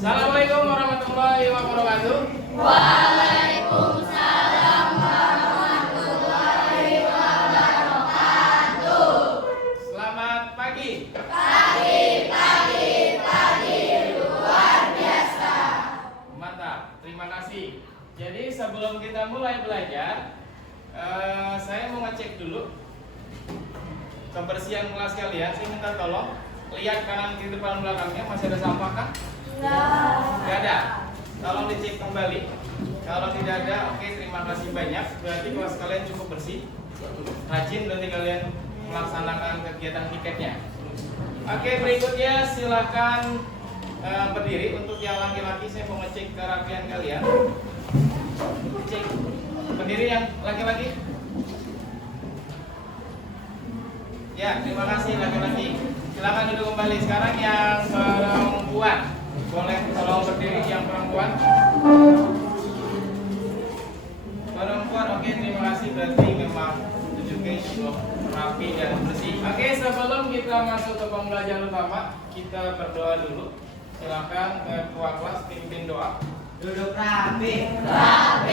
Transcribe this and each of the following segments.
Assalamualaikum warahmatullahi wabarakatuh. Waalaikumsalam warahmatullahi wabarakatuh. Selamat pagi. Pagi luar biasa. Mantap, terima kasih. Jadi sebelum kita mulai belajar, saya mau ngecek dulu kebersihan kelas kalian. Saya minta tolong lihat kanan kiri depan belakangnya, masih ada sampah kah? Tidak ada. Tolong dicek kembali. Kalau tidak ada, oke, terima kasih banyak. Berarti kelas kalian cukup bersih, rajin, nanti kalian melaksanakan kegiatan piketnya. Oke, berikutnya silakan berdiri. Untuk yang laki-laki saya mau ngecek kerapian kalian. Cek berdiri yang laki-laki. Ya, terima kasih laki-laki. Silakan duduk kembali. Sekarang yang perempuan, boleh tolong berdiri yang perempuan. Perempuan, oke, terima kasih. Berarti memang tunjuknya cukup rapi dan bersih. Oke, sebelum kita masuk ke pembelajaran utama, kita berdoa dulu. Silakan ketua kelas pimpin doa. Duduk rapi. Berdoa.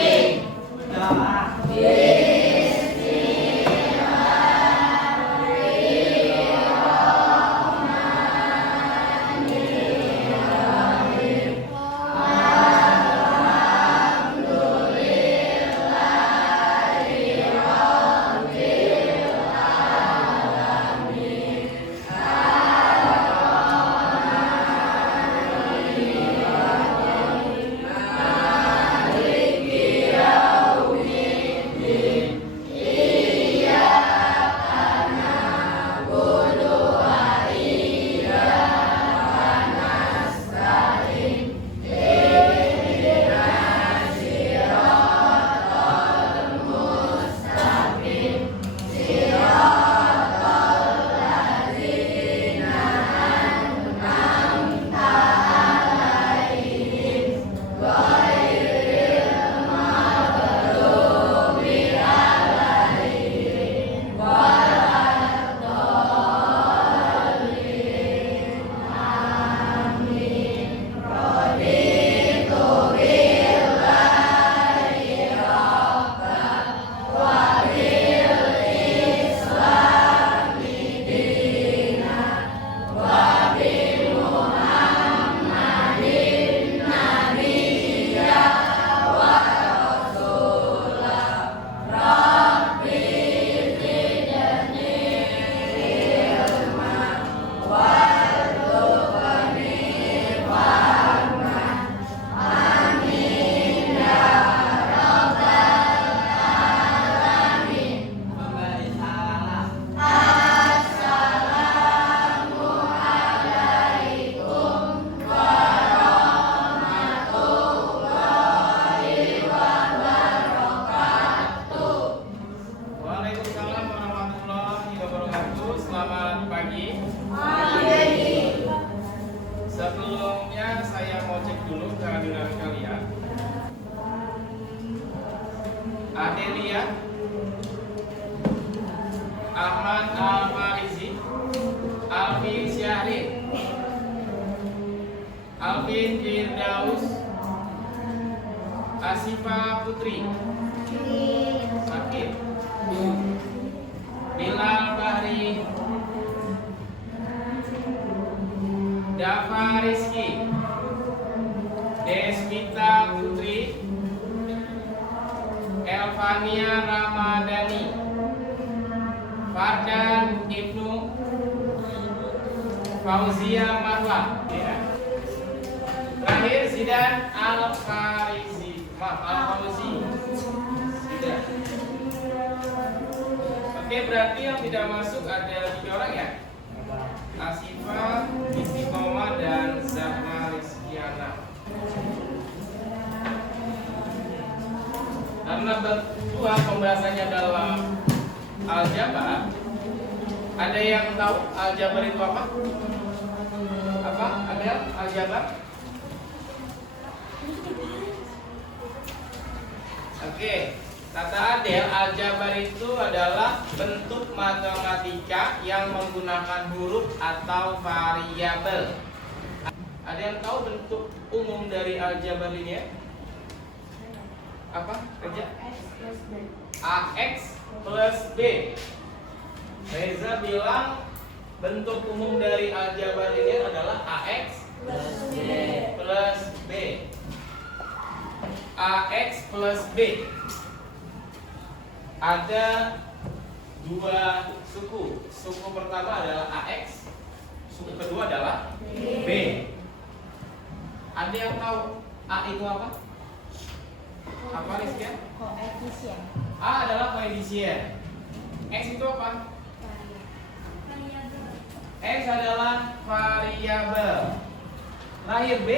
Waalaikumsalam warahmatullahi wabarakatuh. Selamat pagi. Sebelumnya saya mau cek dulu kehadiran kalian. Adelia, Ahmad Al-Farizi, Alvin Syahrin, Alvin Firdaus, Asifa Putri, Sakit, Bilal Bahri, Dafa Rizky, Deswita Putri, Elvania Ramadhani, Fardan Ibnu, Fauzia Marwa, ya. Terakhir Zidan Al-Farizi, Al-Fauzi, Zidan. Oke, berarti yang tidak masuk ada 3 orang ya? Asifa, Istiqomah, dan Zahra Rizkiana. Karena berdua pembahasannya dalam aljabar, ada yang tahu aljabar itu apa? Apa? Ada aljabar? Oke, kata Adel, aljabar itu adalah bentuk matematika yang menggunakan huruf atau variabel. Ada yang tahu bentuk umum dari aljabar linear? Apa? Kerja? AX plus B. Reza bilang bentuk umum dari aljabar linear adalah AX plus B. AX plus B. Ada dua suku. Suku pertama adalah AX, suku kedua adalah B. Ada yang tahu A itu apa? Apa Rizky? Koefisien. A adalah koefisien. X itu apa? X adalah variabel. Terakhir B?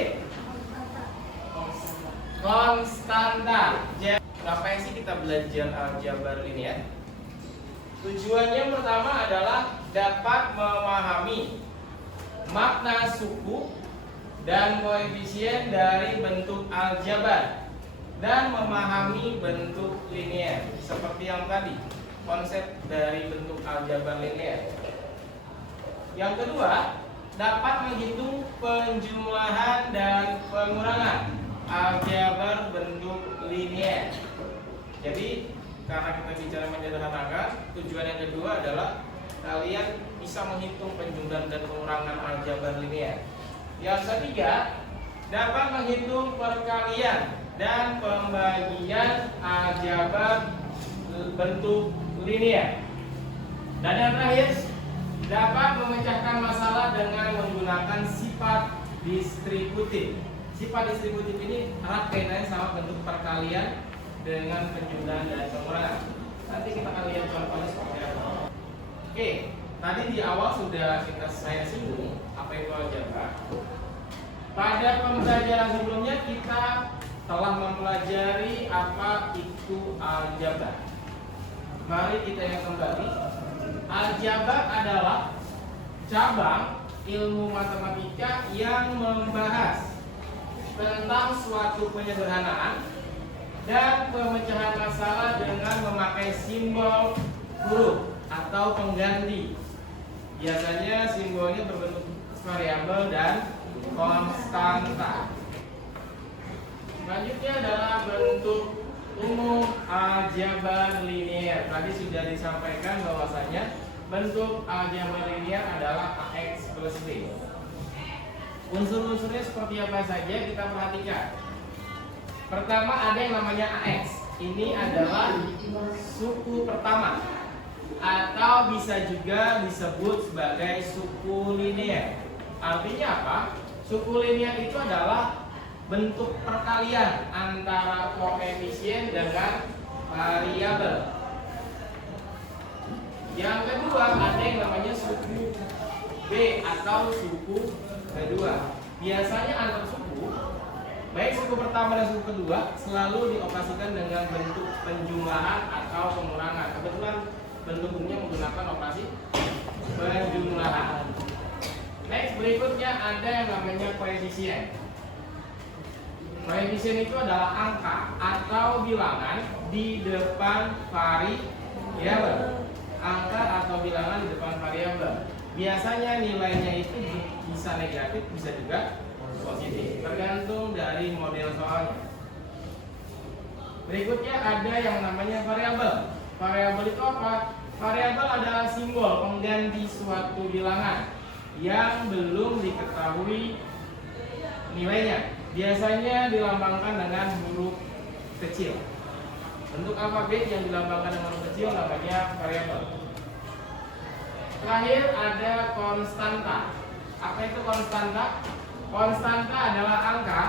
Konstanta. Ngapain sih kita belajar aljabar linear? Tujuannya pertama adalah dapat memahami makna suku dan koefisien dari bentuk aljabar dan memahami bentuk linear. Seperti yang tadi, konsep dari bentuk aljabar linear. Yang kedua, dapat menghitung penjumlahan dan pengurangan aljabar bentuk linear. Jadi karena kita bicara menyederhanakan, tujuan yang kedua adalah kalian bisa menghitung penjumlahan dan pengurangan aljabar linear. Yang ketiga, dapat menghitung perkalian dan pembagian aljabar bentuk linear. Dan yang terakhir, dapat memecahkan masalah dengan menggunakan sifat distributif. Sifat distributif ini erat kaitannya sama bentuk perkalian dengan penjumlahan dan pengurangan. Nanti kita akan lihat contohnya seperti apa. Oke, tadi di awal sudah saya singgung apa itu aljabar. Pada pembelajaran sebelumnya kita telah mempelajari apa itu aljabar. Mari kita yang kembali. Aljabar adalah cabang ilmu matematika yang membahas tentang suatu penyederhanaan dan pemecahan masalah dengan memakai simbol huruf atau pengganti. Biasanya simbolnya berbentuk variabel dan konstanta. Selanjutnya adalah bentuk umum aljabar linear. Tadi sudah disampaikan bahwasanya bentuk aljabar linear adalah AX plus B. Unsur-unsurnya seperti apa saja kita perhatikan. Pertama ada yang namanya AX. Ini adalah suku pertama atau bisa juga disebut sebagai suku linear. Artinya apa? Suku linear itu adalah bentuk perkalian antara koefisien dengan variabel. Yang kedua ada yang namanya suku B atau suku kedua. Biasanya antar suku, baik suku pertama dan suku kedua, selalu dioperasikan dengan bentuk penjumlahan atau pengurangan. Kebetulan bentuknya menggunakan operasi penjumlahan. Next, berikutnya ada yang namanya koefisien. Koefisien itu adalah angka atau bilangan di depan variabel. Angka atau bilangan di depan variabel. Biasanya nilainya itu bisa negatif, bisa juga positif, tergantung dari model soalnya. Berikutnya ada yang namanya variabel. Variabel itu apa? Variabel adalah simbol pengganti suatu bilangan yang belum diketahui nilainya. Biasanya dilambangkan dengan huruf kecil. Bentuk alfabet yang dilambangkan dengan huruf kecil namanya variabel. Terakhir ada konstanta. Apa itu konstanta? Konstanta adalah angka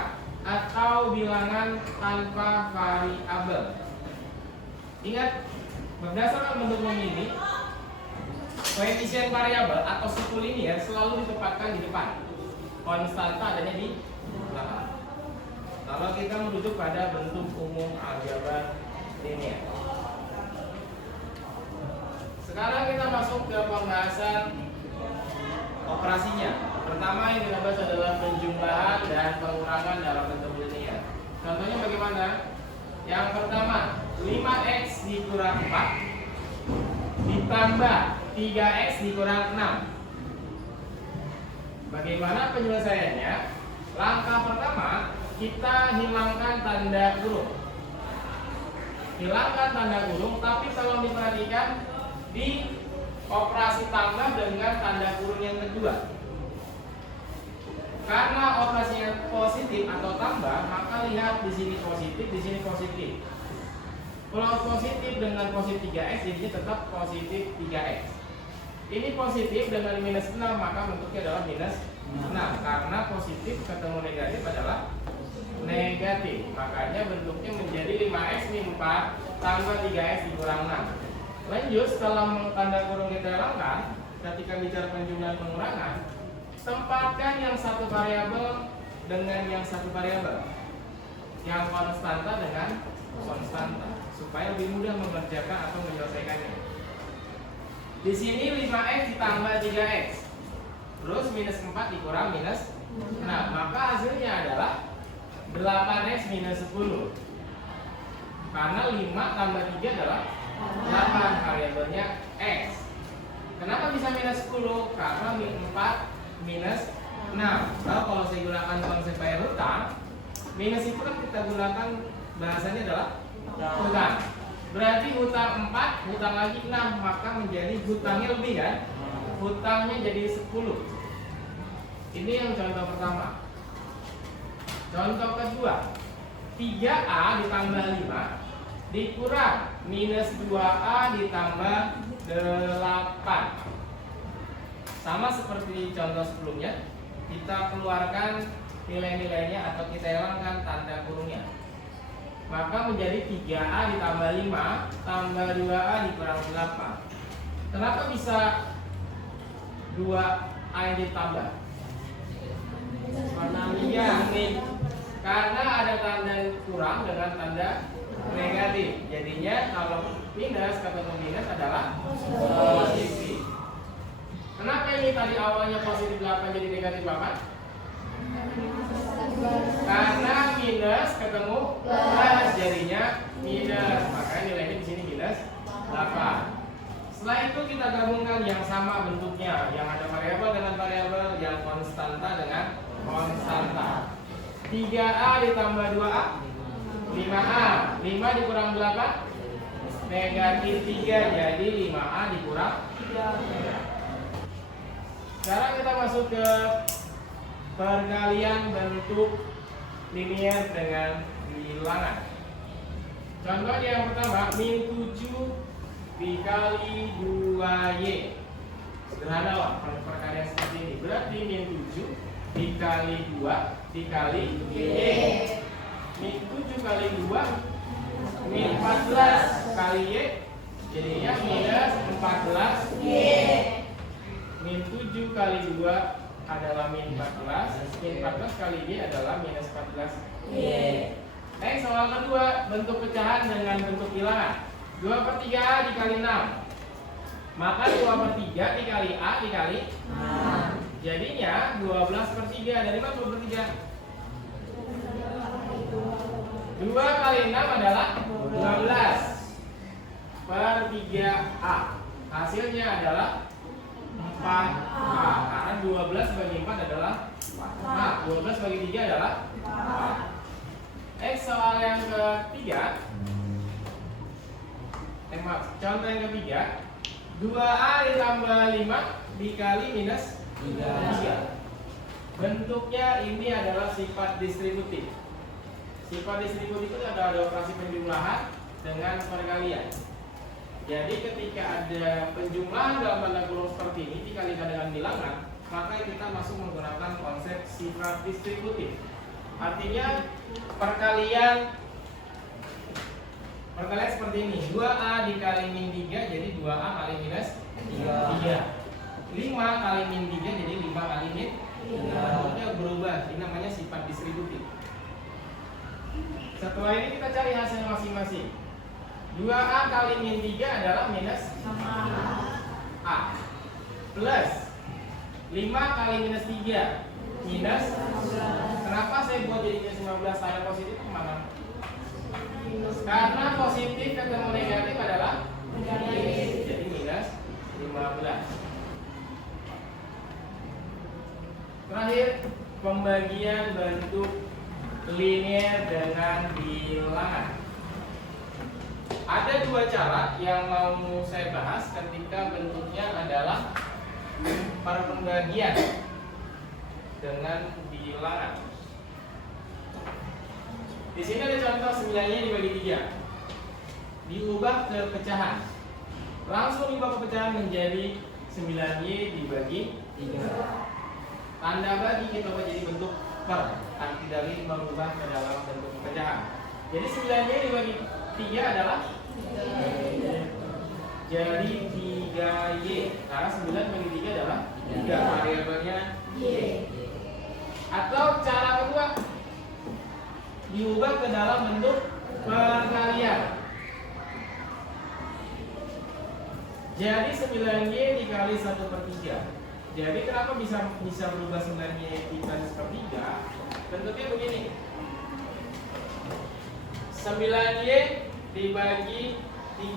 atau bilangan tanpa variabel. Ingat, berdasarkan bentuk ini, koefisien variabel atau suku linear selalu ditempatkan di depan. Konstanta adanya di belakang. Kalau kita merujuk pada bentuk umum aljabar linear. Sekarang kita masuk ke pembahasan operasinya. Pertama yang kita bahas adalah penjumlahan dan pengurangan dalam bentuk linear. Contohnya bagaimana? Yang pertama, 5x dikurang 4 ditambah 3x dikurang 6. Bagaimana penyelesaiannya? Langkah pertama, kita hilangkan tanda kurung. Hilangkan tanda kurung, tapi tolong diperhatikan di operasi tambah dengan tanda kurung yang kedua. Karena operasinya positif atau tambah, maka lihat di sini positif, di sini positif. Kalau positif dengan positif 3x, jadinya tetap positif 3x. Ini positif dengan minus 6, maka bentuknya adalah minus 6. Karena positif ketemu negatif adalah negatif. Makanya bentuknya menjadi 5x min 4 tambah 3x dikurang 6. Lanjut, setelah tanda kurung kita hilangkan, ketika bicara penjumlahan pengurangan, tempatkan yang satu variabel dengan yang satu variabel, yang konstanta dengan konstanta, supaya lebih mudah mengerjakan atau menyelesaikannya. Di sini 5x ditambah 3x, terus minus 4 dikurang minus 6, maka hasilnya adalah 8x minus 10. Karena 5 tambah 3 adalah 8, variabelnya x. Kenapa bisa minus 10? Karena 4 minus 6. Kalau saya gunakan konsep bayar hutang, minus itu kan kita gunakan bahasanya adalah hutang. Berarti hutang 4, hutang lagi 6, maka menjadi hutangnya lebih kan? Hutangnya jadi 10. Ini yang contoh pertama. Contoh kedua, 3A ditambah 5 dikurang minus 2A ditambah 8. Sama seperti contoh sebelumnya, kita keluarkan nilai-nilainya atau kita hilangkan tanda kurungnya. Maka menjadi 3A ditambah 5 tambah 2A dikurang 8. Kenapa bisa 2A yang ditambah? Karena ada tanda kurang dengan tanda negatif. Jadinya kalau minus ketemu minus adalah positif. Kenapa ini tadi awalnya positif 8 jadi negatif 8? Karena minus ketemu plus, jadinya minus, makanya nilainya di sini minus 8. Setelah itu kita gabungkan yang sama bentuknya, yang ada variabel dengan variabel, yang konstanta dengan konstanta. 3A ditambah 2A 5A, 5 dikurang 8 negatif 3, jadi 5A dikurang 3. Sekarang kita masuk ke perkalian bentuk linier dengan bilangan. Contohnya yang pertama, min 7 dikali 2Y. Sederhana lah perkalian seperti ini. Berarti min 7 dikali 2 dikali Y. Min 7 kali 2 min 14 kali Y, jadinya minus 14Y. Min 7 kali 2 adalah min 14, min 14 kali Y adalah minus 14Y. Soal kedua, bentuk pecahan dengan bentuk bilangan. 2/3A dikali 6, maka 2/3 dikali A dikali 6, jadinya 12/3. Dari mana 2/3? 2 kali 6 adalah 12/3A. Hasilnya adalah 4A, karena 12 bagi 4 adalah 4. 12 bagi 3 adalah 4. Soal yang ketiga, contoh yang ketiga, 2A ditambah 5 dikali minus 3. Bentuknya ini adalah sifat distributif. Sifat distributif itu ada operasi penjumlahan dengan perkalian. Jadi ketika ada penjumlahan dalam tanda kurung seperti ini dikalikan dengan bilangan, maka kita masuk menggunakan konsep sifat distributif. Artinya perkalian seperti ini, 2A dikali min 3 jadi 2A kali minus 3. 5 kali min 3 jadi 5 kali min 3. Bentuknya berubah, ini namanya sifat distributif. Setelah ini kita cari hasil masing-masing. 2A kali min 3 adalah minus A, plus 5 kali minus 3 minus. Kenapa saya buat jadi minus 15? Saya positif kemana? Karena positif ketemu negatif adalah negatif, jadi minus 15. Terakhir, pembagian bentuk linear dengan bilangan. Ada dua cara yang mau saya bahas ketika bentuknya adalah perpembagian dengan bilangan. Di sini ada contoh 9Y dibagi 3. Diubah ke pecahan. Langsung diubah ke pecahan menjadi 9Y dibagi 3. Tanda bagi kita ubah jadi bentuk per, arti dari mengubah ke dalam bentuk pecahan. Jadi 9Y dibagi 3 adalah jadi 3Y. Karena 9 bagi 3 adalah 3, variabelnya Y. Atau cara kedua, diubah ke dalam bentuk perkalian. Jadi 9Y dikali 1/3. Jadi kenapa bisa berubah 9Y dikali 1/3? Bentuknya begini. 9Y dibagi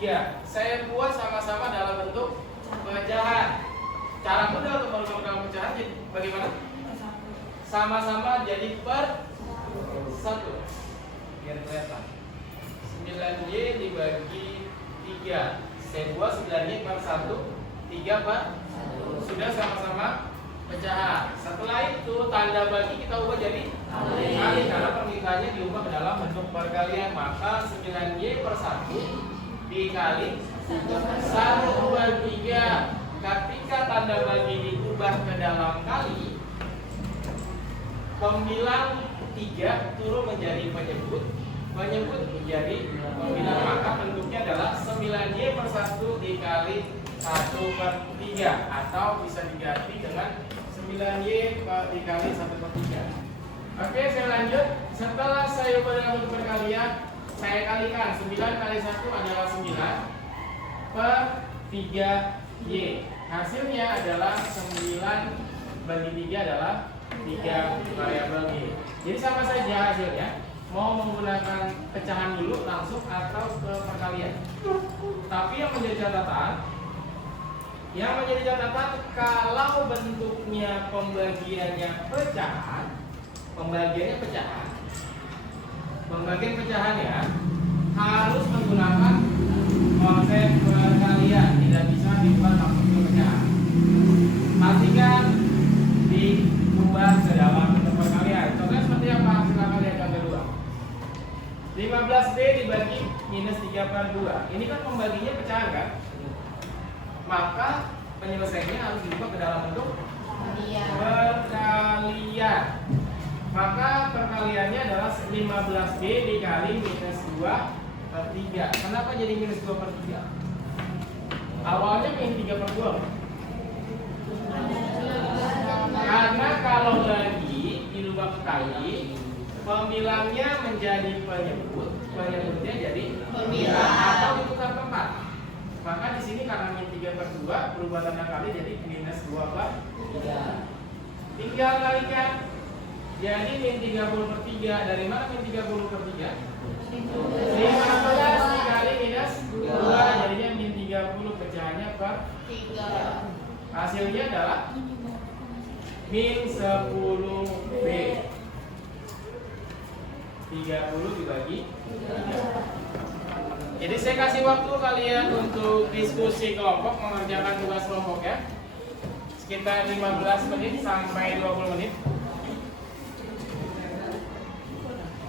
3. Saya buat sama-sama dalam bentuk pecahan. Cara mudah untuk merubah dalam pecahan jadi bagaimana? Sama-sama jadi per 1. Biar kelihatan. 9Y dibagi 3. Saya buat 9Y per 1, 3 per 1. Sudah sama-sama pecahan. Setelah itu tanda bagi kita ubah jadi kali, karena permintaannya diubah ke dalam bentuk perkalian. Maka 9Y per 1 dikali 1/3. Ketika tanda bagi diubah ke dalam kali, pembilang 3 turun menjadi penyebut menjadi pembilang. Maka bentuknya adalah 9Y per 1 dikali 1/3, atau bisa diganti dengan 9Y dikali 1/3. Oke, saya lanjut. Setelah saya ubah dengan bentuk perkalian, saya kalikan. 9 kali 1 adalah 9 per 3Y. Hasilnya adalah 9 bagi 3 adalah 3 variabel Y. Jadi sama saja hasilnya. Mau menggunakan pecahan dulu langsung atau ke perkalian. Tapi yang menjadi catatan kalau bentuknya pembagian pecahannya harus menggunakan konsep perkalian, tidak bisa diubah langsung ke pecahan. Pastikan diubah ke dalam bentuk perkalian. Contohnya seperti apa? Silakan lihat yang kedua. 15B dibagi minus 3/2. Ini kan pembaginya pecahan kan? Maka penyelesaiannya harus diubah ke dalam bentuk perkalian. Maka perkaliannya adalah 15B dikali minus 2/3. Kenapa jadi minus 2/3? Awalnya minus 3/2. Karena kalau lagi dirubah ke kali, pembilangnya menjadi penyebutnya jadi pembilang atau ditukar tempat. Maka di sini karena min 3/2 berubah tanda kali jadi minus 2/3. Tinggal kalikan. Jadi min 30/3. Dari mana min 30/3? 15 dikali minus 2. Jadinya min 30, pecahannya per 3. Hasilnya adalah min 10B. 30 dibagi 3. Jadi saya kasih waktu kalian untuk diskusi kelompok, mengerjakan tugas kelompok ya. Sekitar 15 menit sampai 20 menit.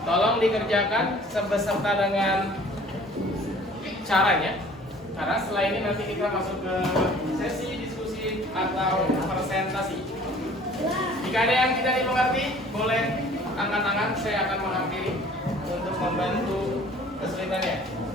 Tolong dikerjakan beserta dengan caranya. Karena setelah ini nanti kita masuk ke sesi diskusi atau presentasi. Jika ada yang tidak dimengerti, boleh angkat tangan, saya akan menghampiri untuk membantu kesulitannya.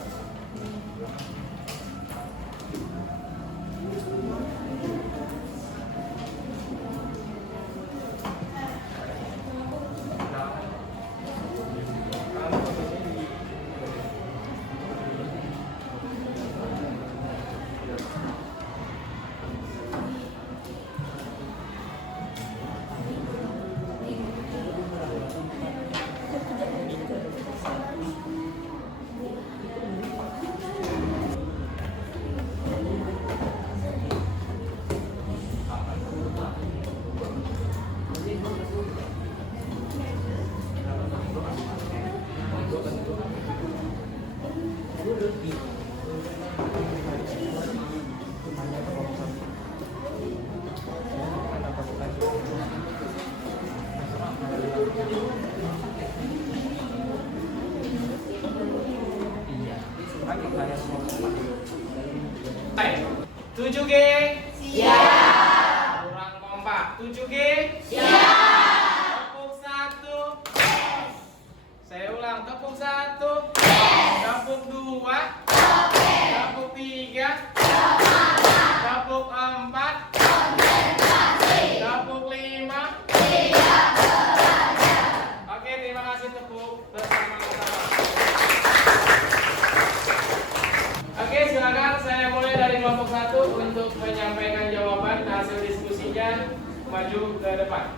7G? Siap. Kurang kompak. 7G? Siap. Tepuk 1. Saya ulang, tepuk 1. Tepuk 2. Tepuk 3. Tepuk 4. Tepuk 5. Oke, terima kasih, tepuk bersama-sama. Oke, silakan saya mulai dari kelompok 1 untuk menyampaikan jawaban hasil diskusinya. Maju ke depan.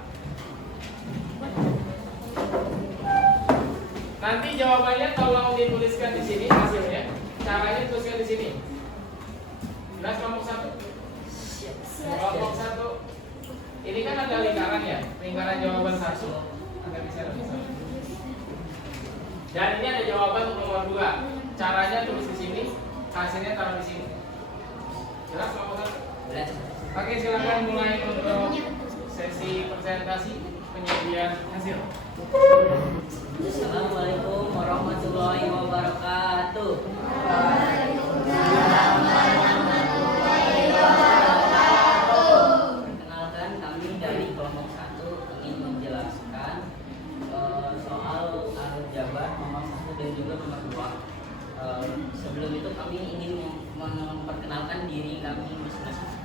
Nanti jawabannya tolong dituliskan di sini hasilnya. Caranya tuliskan di sini. Jelas kelompok 1? Kelompok 1. Ini kan ada lingkaran ya, lingkaran jawaban 1. Anda bisa lebih. Dan ini ada jawaban untuk nomor 2. Caranya tulis di sini, hasilnya taruh di sini. Jelas kelompok 1? Oke, silakan mulai untuk sesi presentasi penyajian hasil. Assalamualaikum warahmatullahi wabarakatuh. Perkenalkan, kami dari kelompok 1 ingin menjelaskan soal aljabar nomor 1 dan juga nomor 2. Sebelum itu kami ingin memperkenalkan diri kami masing-masing.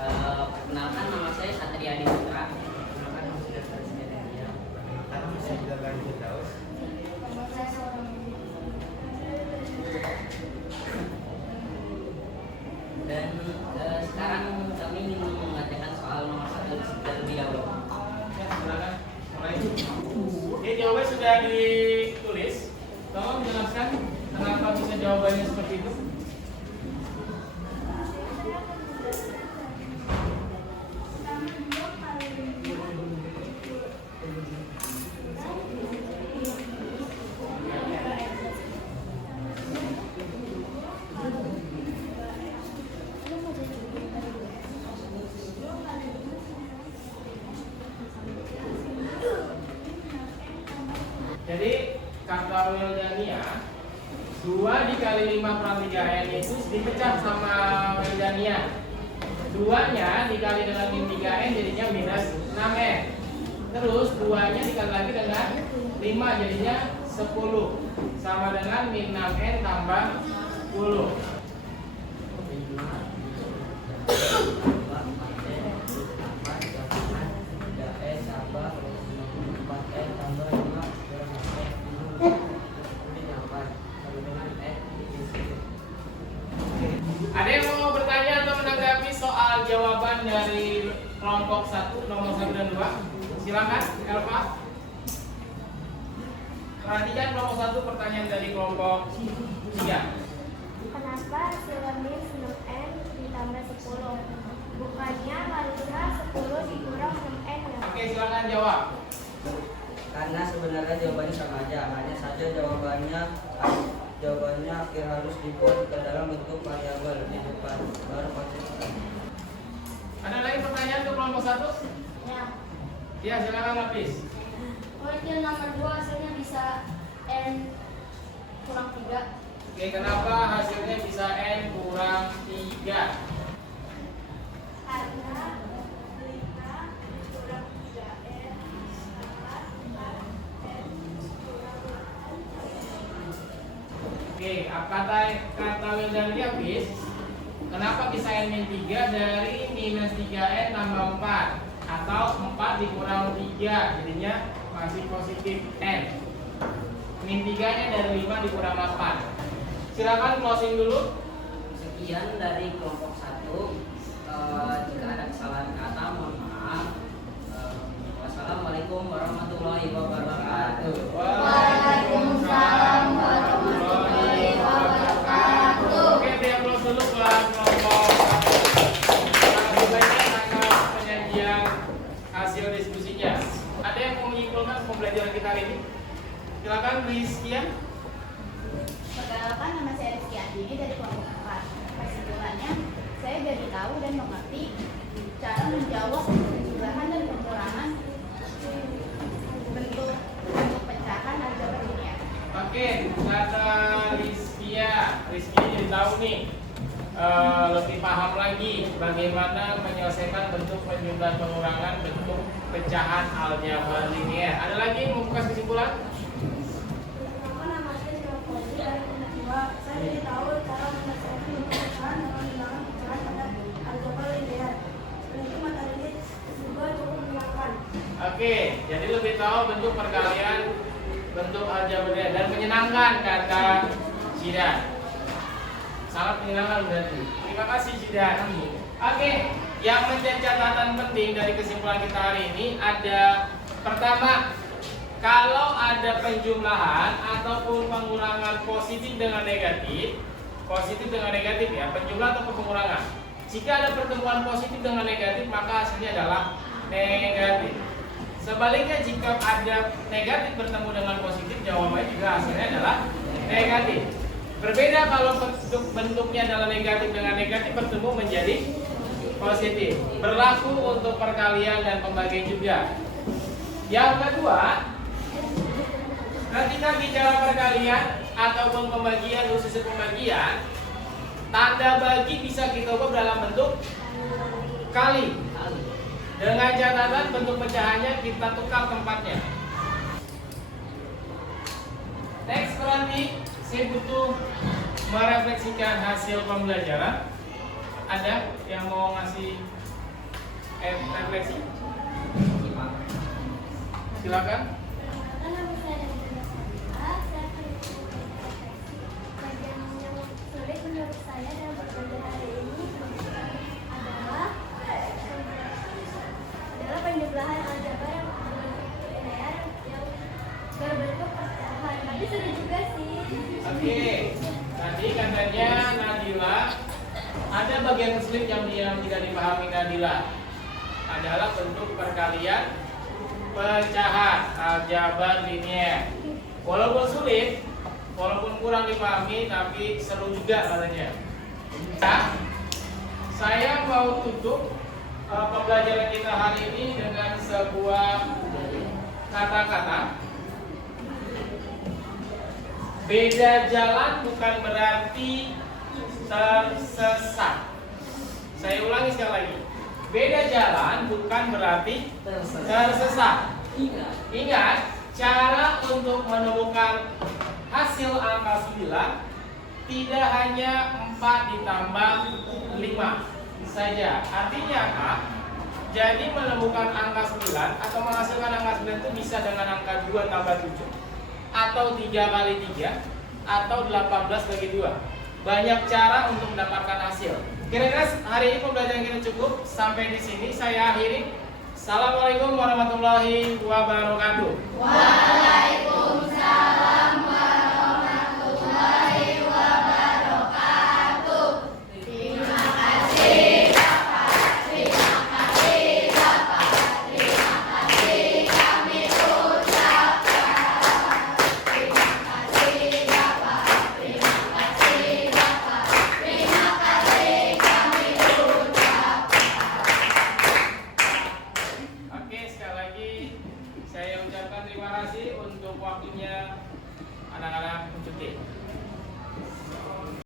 Perkenalkan, nama saya Satria Putra. Dan sekarang kami ingin mengatakan soal nomor 1 terlebih dahulu. Ya, silakan mulai. Oke, jawabannya sudah ditulis. Tolong jelaskan kenapa bisa jawabannya seperti itu. Jadi kata Wildania 2 dikali 5 per 3n itu dipecah sama Wildania. 2-nya dikali dengan min 3n jadinya minus 6n. Terus 2-nya dikali lagi dengan 5 jadinya 10. Sama dengan min 6n tambah 10. Ada yang mau bertanya atau menanggapi soal jawaban dari kelompok 1, nomor 1 dan 2? Silakan, Elva. Perhatikan kelompok 1 pertanyaan dari kelompok 3. Kenapa hasil min 6n ditambah 10? Bukannya harusnya 10 dikurang 6n ya? Oke, silakan jawab. Karena sebenarnya jawabannya sama aja, hanya saja jawabannya akhir harus dibuat ke dalam bentuk variabel di depan baru konsisten. Ada lagi pertanyaan untuk kelompok 1? Ya. Ya, silakan Lapis. Kuliah nomor 2 hasilnya bisa n kurang 3. Oke, kenapa hasilnya bisa n kurang 3? Karena 5 kurang 3n sama 4n kurang 8. Oke, kata Wildania Lapis, kenapa bisa n min 3 dari minus 3n tambah 4? Atau 4 dikurang 3 jadinya masih positif n. Min 3 nya dari 5 dikurang 8. Silakan closing dulu. Sekian dari kelompok 1. Jika ada kesalahan kata, mohon maaf. Wassalamualaikum warahmatullahi wabarakatuh. Waalaikumsalam warahmatullahi wabarakatuh. Oke, dia close dulu buat kelompok 1. Terima kasih banyak atas penyajian hasil diskusinya. Ada yang mau menyimpulkan pembelajaran kita hari ini? Silakan Rizkia. Perkenalkan, nama saya Rizky Andini dari kelompok 4. Kesimpulannya, saya jadi tahu dan mengerti cara menjawab penjumlahan dan pengurangan bentuk pecahan aljabar linear. Oke, kata Rizky jadi tahu nih, lebih paham lagi bagaimana menyelesaikan bentuk penjumlahan pengurangan bentuk pecahan aljabar linear. Ada lagi yang mau buka kesimpulan? Nama saya Sylvia dari kelompok 2. Saya jadi tahu cara menyelesaikan bentuk pecahan dengan menggunakan pecahan pada aljabar linear. Selain itu materi ini juga cukup menyenangkan. Oke, jadi lebih tahu bentuk perkalian bentuk aljabar linear dan menyenangkan kata Jidan. Sangat menyenangkan berarti. Terima kasih Jidan. Oke, yang menjadi catatan penting dari kesimpulan kita hari ini ada pertama, kalau ada penjumlahan ataupun pengurangan positif dengan negatif ya, penjumlahan atau pengurangan. Jika ada pertemuan positif dengan negatif, maka hasilnya adalah negatif. Sebaliknya, jika ada negatif bertemu dengan positif, jawabannya juga hasilnya adalah negatif. Berbeda kalau bentuknya adalah negatif dengan negatif bertemu menjadi positif. Berlaku untuk perkalian dan pembagian juga. Yang kedua, ketika bicara perkalian ataupun pembagian, khususnya pembagian, tanda bagi bisa kita ubah dalam bentuk kali. Dengan catatan bentuk pecahannya kita tukar tempatnya. Next, berarti saya butuh merefleksikan hasil pembelajaran. Ada yang mau ngasih refleksi? Silakan. Nama saya dari kelompok 2. Saya akan bagian yang sulit menurut saya dalam pembelajaran hari ini adalah penjumlahan aljabar yang berbentuk linear yang berbentuk pecahan. Tapi sulit juga sih. Oke, tadi katanya Nadila ada bagian sulit yang tidak dipahami Nadila adalah bentuk perkalian pecahan aljabar linear. Walaupun sulit, walaupun kurang dipahami, tapi seru juga katanya. Nah, saya mau tutup pembelajaran kita hari ini dengan sebuah kata-kata. Beda jalan bukan berarti tersesat. Saya ulangi sekali lagi. Beda jalan bukan berarti tersesat. Ingat, cara untuk menemukan hasil angka 9 tidak hanya 4 ditambah 5 saja. Artinya apa? Jadi menemukan angka 9 atau menghasilkan angka 9 itu bisa dengan angka 2 tambah 7 atau 3 kali 3 atau 18 bagi 2. Banyak cara untuk mendapatkan hasil. Kira-kira hari ini pembelajaran kita cukup. Sampai di sini saya akhiri. Assalamualaikum warahmatullahi wabarakatuh. Waalaikumsalam warahmatullahi wabarakatuh. Terima kasih Bapak, terima kasih Bapak, terima kasih kami ucapkan. Terima kasih Bapak, terima kasih Bapak, terima kasih kami ucapkan. Oke, sekali lagi saya ucapkan terima kasih untuk waktunya anak-anak